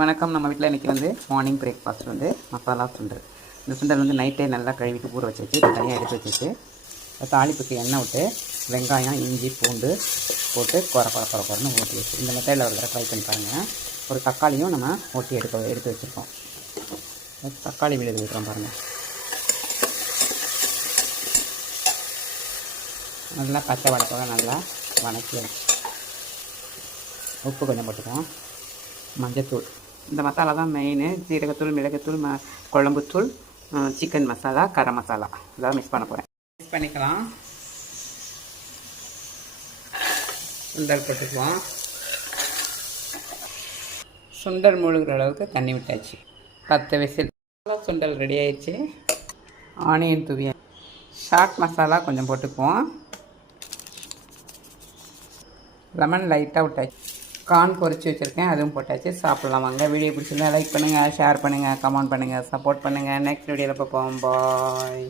வணக்கம். நம்ம வீட்டில் இன்றைக்கி வந்து மார்னிங் பிரேக்ஃபாஸ்ட் வந்து மசாலா சுண்டல். இந்த சுண்டல் வந்து நைட்டே நல்லா கழுவிட்டு ஊற வச்சு தனியாக எடுத்து வச்சுட்டு தாளிப்புக்கு எண்ணெய் விட்டு வெங்காயம், இஞ்சி, பூண்டு போட்டு குறன்னு ஊற்றி வச்சு இந்த மெத்தடில் ஒரு தடவை ட்ரை பண்ணி பாருங்கள். ஒரு தக்காளியும் நம்ம ஊற்றி எடுத்து வச்சுருக்கோம். தக்காளி விழுது விட்டுறோம் பாருங்கள். நல்லா பச்சை வடப்போக நல்லா வணக்கி வச்சு உப்பு கொஞ்சம் போட்டுக்குவோம். மஞ்சத்தூள், இந்த மசாலா தான் மெயின். ஜீரகத்தூள், மிளகுத்தூள், குழம்புத்தூள், சிக்கன் மசாலா, கரம் மசாலா இதெல்லாம் மிக்ஸ் பண்ண போகிறேன். மிக்ஸ் பண்ணிக்கலாம். சுண்டல் போட்டுக்குவோம். சுண்டல் முழுகிற அளவுக்கு தண்ணி விட்டாச்சு. 10 விசில். சுண்டல் ரெடி ஆயிடுச்சு. ஆனியன் தூவி சாட் மசாலா கொஞ்சம் போட்டுக்குவோம். லெமன் லைட்டாக விட்டாச்சு. கார்ன் பொரிச்சு வச்சுருக்கேன், அதுவும் போட்டாச்சு. சாப்பிட்லாம் வாங்க. வீடியோ பிடிச்சிருந்தா லைக் பண்ணுங்கள், ஷேர் பண்ணுங்கள், கமெண்ட் பண்ணுங்கள், சப்போர்ட் பண்ணுங்கள். நெக்ஸ்ட் வீடியோவில் பார்ப்போம். பாய்.